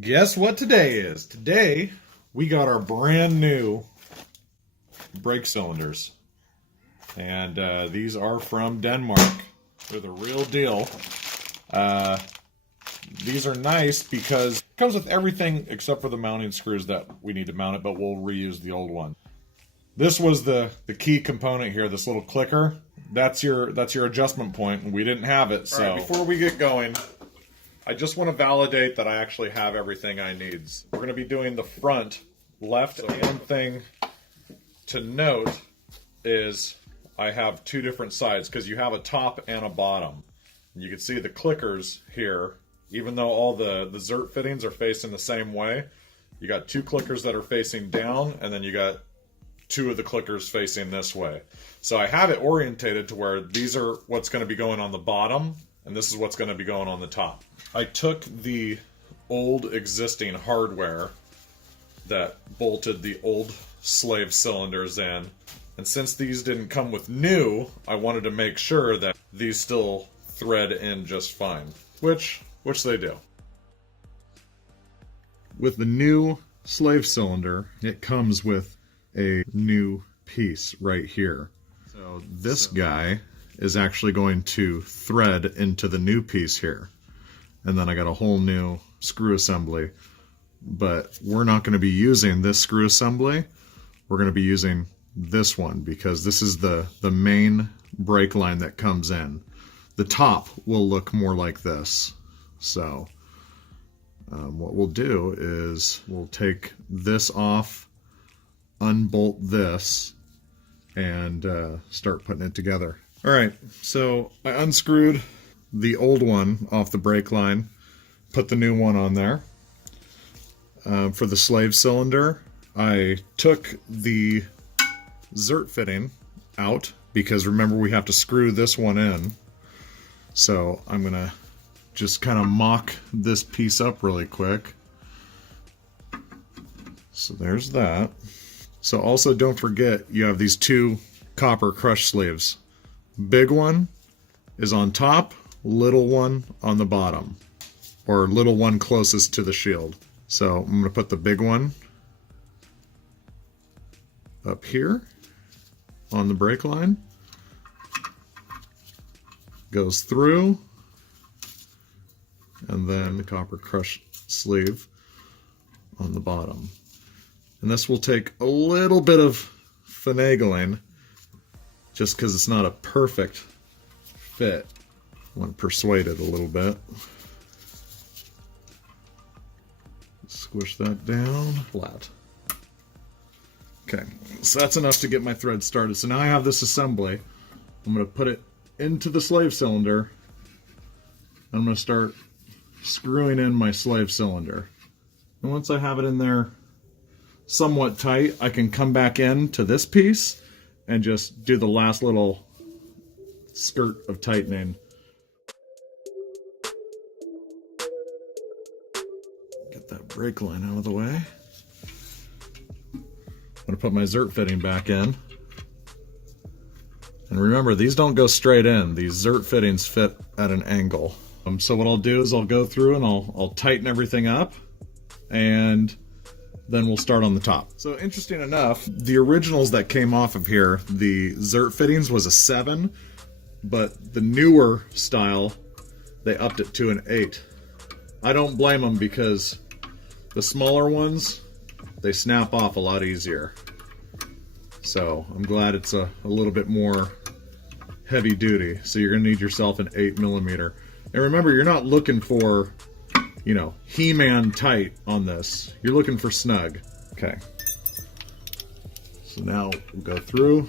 Guess what today is? Today, we got our brand new brake cylinders. And these are from Denmark. They're the real deal. These are nice because it comes with everything except for the mounting screws that we need to mount it, but we'll reuse the old one. This was the key component here, this little clicker. That's your adjustment point, and we didn't have it. So before we get going, I just want to validate that I actually have everything I need. We're going to be doing the front left. So one thing to note is I have two different sides because you have a top and a bottom. And you can see the clickers here, even though all the Zert fittings are facing the same way, you got two clickers that are facing down, and then you got two of the clickers facing this way. So I have it orientated to where these are what's going to be going on the bottom, and this is what's going to be going on the top. I took the old existing hardware that bolted the old slave cylinders in, and since these didn't come with new, I wanted to make sure that these still thread in just fine, which they do. With the new slave cylinder, it comes with a new piece right here. So this guy is actually going to thread into the new piece here. And then I got a whole new screw assembly. But we're not going to be using this screw assembly. We're going to be using this one because this is the main brake line that comes in. The top will look more like this. So what we'll do is we'll take this off, unbolt this, and start putting it together. Alright, so I unscrewed the old one off the brake line, put the new one on there. For the slave cylinder, I took the Zert fitting out because remember we have to screw this one in. So I'm going to just kind of mock this piece up really quick. So there's that. So also don't forget you have these two copper crush sleeves. Big one is on top, little one on the bottom, or little one closest to the shield. So I'm going to put the big one up here on the brake line. Goes through, and then the copper crush sleeve on the bottom. And this will take a little bit of finagling just because it's not a perfect fit. I want to persuade it a little bit. Squish that down flat. Okay, so that's enough to get my thread started. So now I have this assembly. I'm going to put it into the slave cylinder. I'm going to start screwing in my slave cylinder. And once I have it in there somewhat tight, I can come back in to this piece and just do the last little skirt of tightening. Get that brake line out of the way. I'm going to put my Zert fitting back in. And remember, these don't go straight in. These Zert fittings fit at an angle. So what I'll do is I'll go through and I'll tighten everything up, and then we'll start on the top. So interesting enough, the originals that came off of here, the Zert fittings was a 7, but the newer style, they upped it to an 8. I don't blame them because the smaller ones, they snap off a lot easier. So I'm glad it's a little bit more heavy duty. So you're going to need yourself an 8mm. And remember, you're not looking for, you know, He-Man tight on this. You're looking for snug. Okay. So now we'll go through.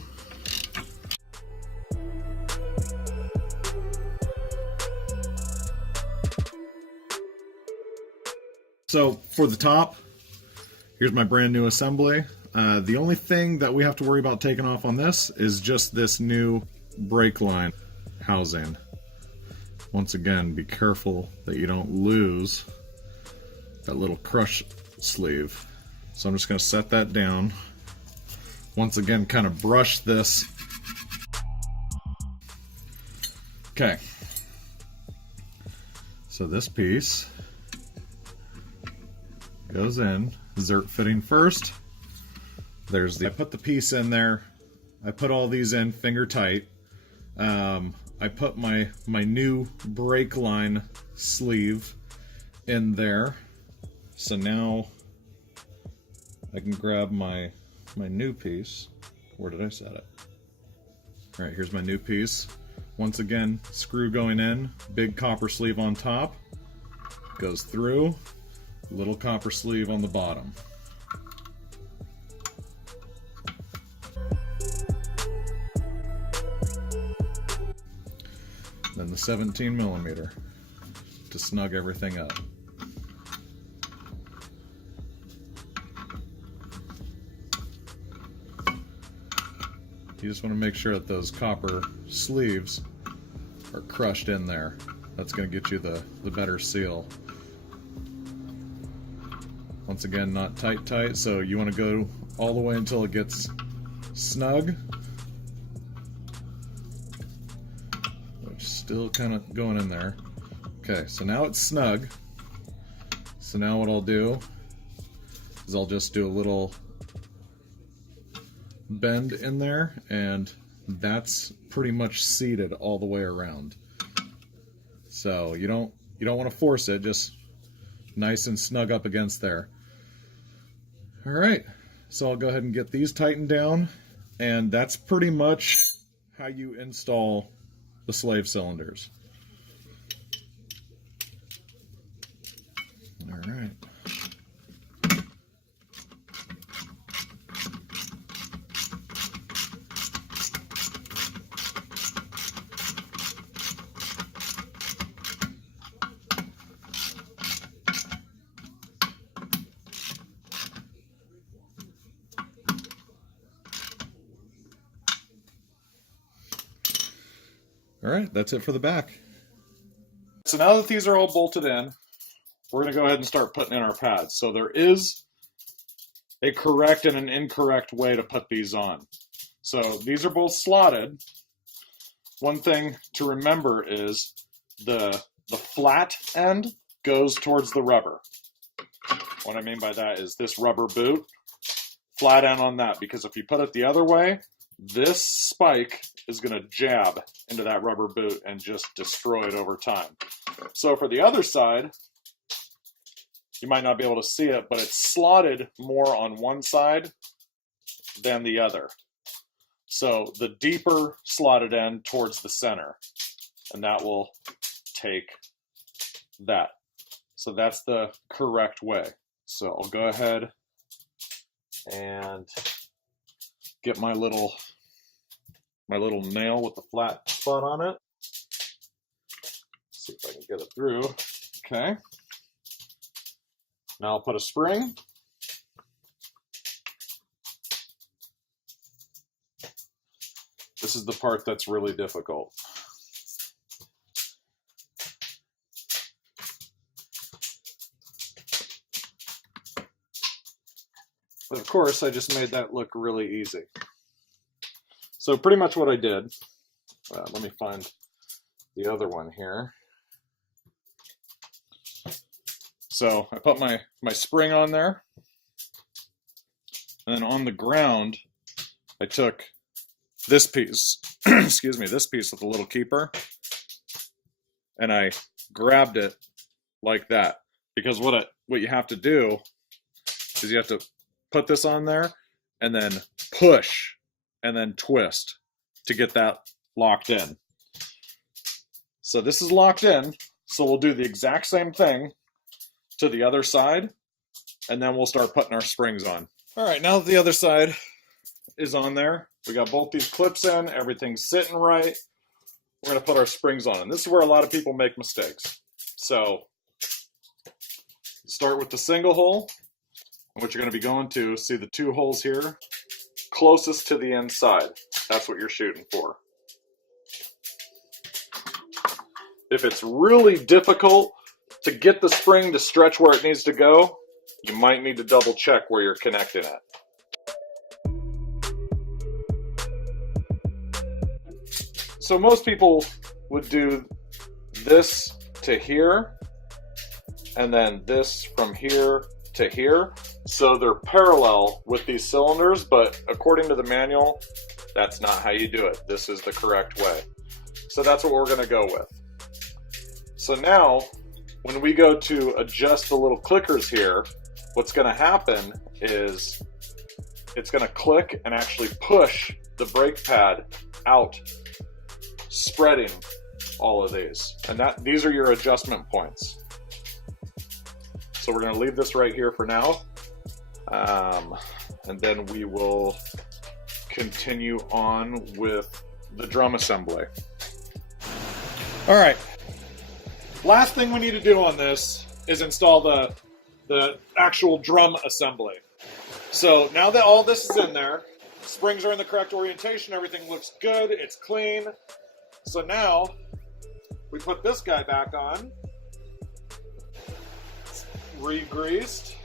So for the top, here's my brand new assembly. The only thing that we have to worry about taking off on this is just this new brake line housing. Once again, be careful that you don't lose that little crush sleeve. So I'm just going to set that down. Once again, kind of brush this. Okay. So this piece Goes in. Zert fitting first. I put the piece in there. I put all these in finger tight. I put my new brake line sleeve in there. So now I can grab my new piece. Where did I set it? All right, here's my new piece. Once again, screw going in, big copper sleeve on top, goes through, little copper sleeve on the bottom. Then the 17mm to snug everything up. You just want to make sure that those copper sleeves are crushed in there. That's going to get you the better seal. Once again, not tight, so you want to go all the way until it gets snug. Which is still kind of going in there. Okay, so now it's snug. So now what I'll do is I'll just do a little bend in there, and that's pretty much seated all the way around. So you don't want to force it, just nice and snug up against there. All right, so I'll go ahead and get these tightened down, and that's pretty much how you install the slave cylinders. All right. All right, that's it for the back. So now that these are all bolted in, we're going to go ahead and start putting in our pads. So there is a correct and an incorrect way to put these on. So these are both slotted. One thing to remember is the flat end goes towards the rubber. What I mean by that is this rubber boot, flat end on that, because if you put it the other way, this spike is going to jab into that rubber boot and just destroy it over time. So for the other side, you might not be able to see it, but it's slotted more on one side than the other. So the deeper slotted end towards the center, and that will take that. So that's the correct way. So I'll go ahead and get my little nail with the flat spot on it. See if I can get it through. Okay. Now I'll put a spring. This is the part that's really difficult. But of course, I just made that look really easy. So pretty much what I did, let me find the other one here. So I put my spring on there, and then on the ground, I took this piece, excuse me, this piece with a little keeper, and I grabbed it like that. Because what you have to do is you have to put this on there, and then push, and then twist to get that locked in. So this is locked in, so we'll do the exact same thing to the other side, and then we'll start putting our springs on. All right, now that the other side is on there, we got both these clips in, everything's sitting right, we're gonna put our springs on. And this is where a lot of people make mistakes. So start with the single hole, and what you're gonna be going to, see the two holes here, closest to the inside. That's what you're shooting for. If it's really difficult to get the spring to stretch where it needs to go, you might need to double check where you're connecting it. So most people would do this to here, and then this from here to here, so they're parallel with these cylinders, but according to the manual, that's not how you do it. This is the correct way. So that's what we're gonna go with. So now, when we go to adjust the little clickers here, what's gonna happen is it's gonna click and actually push the brake pad out, spreading all of these. And these are your adjustment points. So we're gonna leave this right here for now. And then we will continue on with the drum assembly. All right, last thing we need to do on this is install the actual drum assembly. So now that all this is in there, springs are in the correct orientation, everything looks good, it's clean. So now we put this guy back on, re-greased,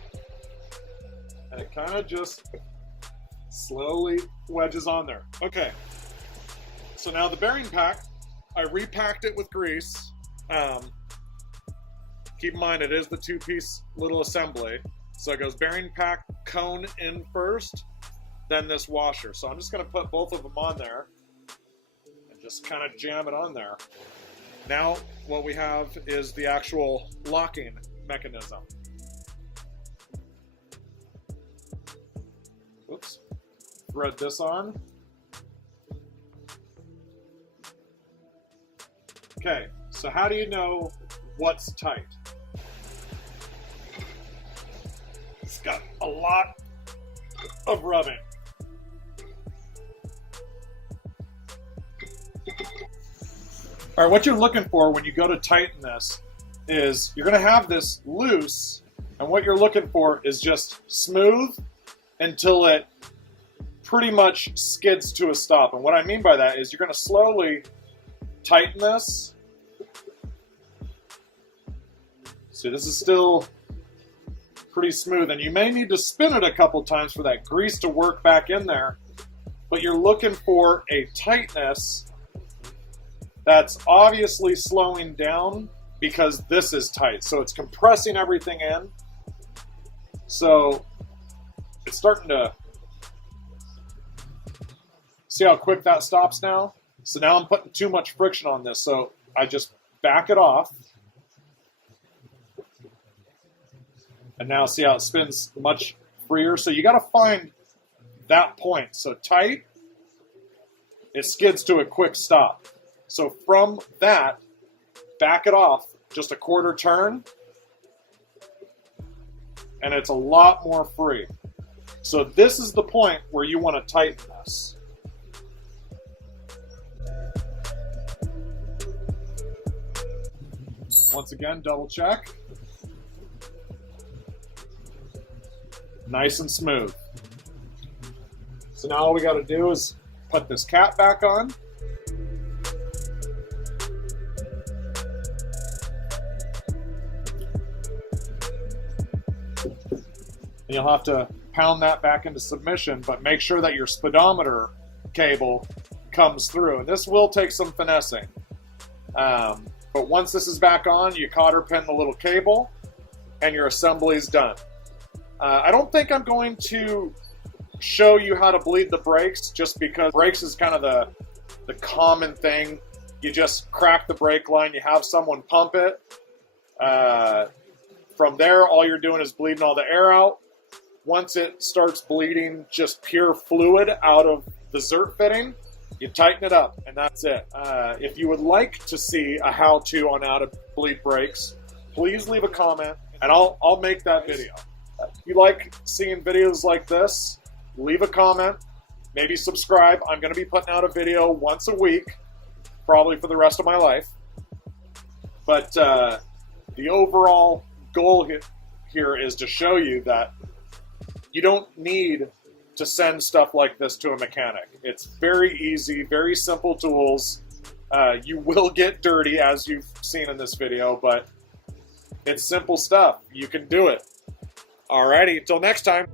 and it kind of just slowly wedges on there. Okay, so now the bearing pack, I repacked it with grease. Keep in mind, it is the two-piece little assembly. So it goes bearing pack, cone in first, then this washer. So I'm just gonna put both of them on there and just kind of jam it on there. Now what we have is the actual locking mechanism. Oops, thread this on. Okay, so how do you know what's tight? It's got a lot of rubbing. All right, what you're looking for when you go to tighten this is you're gonna have this loose, and what you're looking for is just smooth until it pretty much skids to a stop. And what I mean by that is you're gonna slowly tighten this. See, this is still pretty smooth, and you may need to spin it a couple times for that grease to work back in there, but you're looking for a tightness that's obviously slowing down because this is tight. So it's compressing everything in. So it's starting to, see how quick that stops now? So now I'm putting too much friction on this. So I just back it off. And now see how it spins much freer. So you got to find that point. So tight, it skids to a quick stop. So from that, back it off just a quarter turn, and it's a lot more free. So this is the point where you want to tighten this. Once again, double check. Nice and smooth. So now all we got to do is put this cap back on. And you'll have to pound that back into submission, but make sure that your speedometer cable comes through. And this will take some finessing. But once this is back on, you cotter pin the little cable, and your assembly's done. I don't think I'm going to show you how to bleed the brakes, just because brakes is kind of the common thing. You just crack the brake line, you have someone pump it. From there, all you're doing is bleeding all the air out. Once it starts bleeding just pure fluid out of the zert fitting, you tighten it up, and that's it. If you would like to see a how-to on how to bleed brakes, please leave a comment, and I'll make that video. If you like seeing videos like this, leave a comment, maybe subscribe. I'm going to be putting out a video once a week, probably for the rest of my life. But the overall goal here is to show you that you don't need to send stuff like this to a mechanic. It's very easy, very simple tools. You will get dirty, as you've seen in this video, but it's simple stuff. You can do it. Alrighty, until next time.